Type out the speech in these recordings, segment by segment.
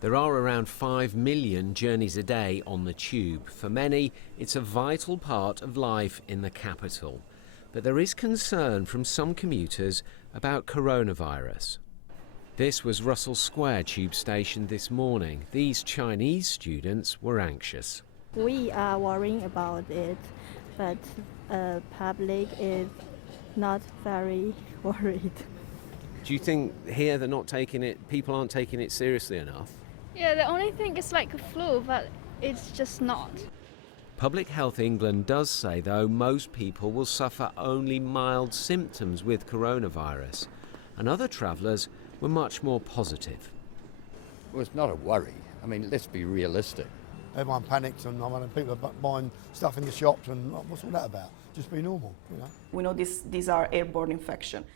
There are around 5 million journeys a day on the tube. For many, it's a vital part of life in the capital. But there is concern from some commuters about coronavirus. This was Russell Square tube station this morning. These Chinese students were anxious. We are worrying about it, but public is not very worried. Do you think here they're not taking it, people aren't taking it seriously enough? Yeah, they only think it's like a flu, but it's just not. Public Health England does say, though, most people will suffer only mild symptoms with coronavirus, and other travellers were much more positive. Well, it's not a worry. I mean, let's be realistic. Everyone panics and people are buying stuff in the shops, and what's all that about? Just be normal, you know. We know these are airborne infections.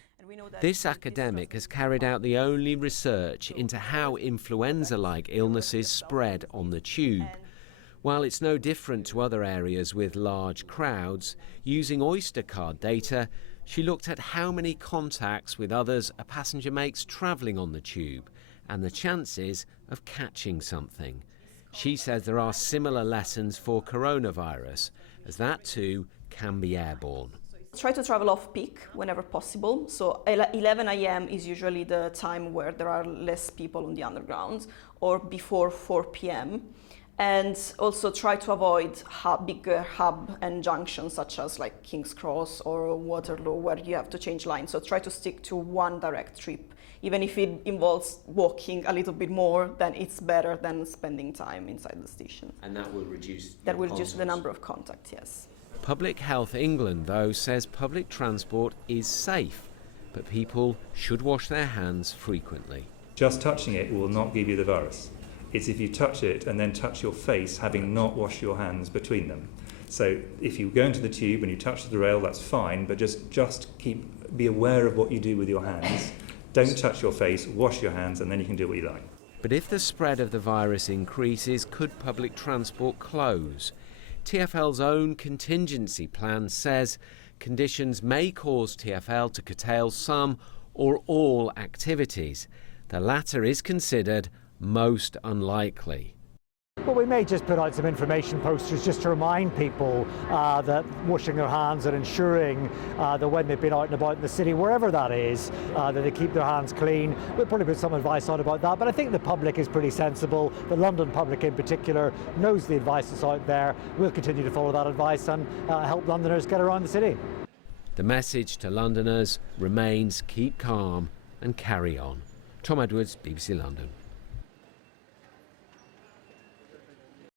This academic has carried out the only research into how influenza-like illnesses spread on the tube. While it's no different to other areas with large crowds, using Oyster card data, she looked at how many contacts with others a passenger makes travelling on the tube and the chances of catching something. She says there are similar lessons for coronavirus, as that too can be airborne. Try to travel off-peak whenever possible. So 11 a.m. is usually the time where there are less people on the underground, or before 4 p.m. And also try to avoid bigger hub and junctions such as like King's Cross or Waterloo, where you have to change lines. So try to stick to one direct trip. Even if it involves walking a little bit more, then it's better than spending time inside the station. And that will reduce the number of contacts, yes. Public Health England, though, says public transport is safe, but people should wash their hands frequently. Just touching it will not give you the virus. It's if you touch it and then touch your face, having not washed your hands between them. So if you go into the tube and you touch the rail, that's fine, but just be aware of what you do with your hands. Don't touch your face, wash your hands, and then you can do what you like. But if the spread of the virus increases, could public transport close? TfL's own contingency plan says conditions may cause TfL to curtail some or all activities. The latter is considered most unlikely. Well, we may just put out some information posters just to remind people that washing their hands and ensuring that when they've been out and about in the city, wherever that is, that they keep their hands clean. We'll probably put some advice out about that, but I think the public is pretty sensible. The London public in particular knows the advice that's out there. We'll continue to follow that advice and help Londoners get around the city. The message to Londoners remains: keep calm and carry on. Tom Edwards, BBC London.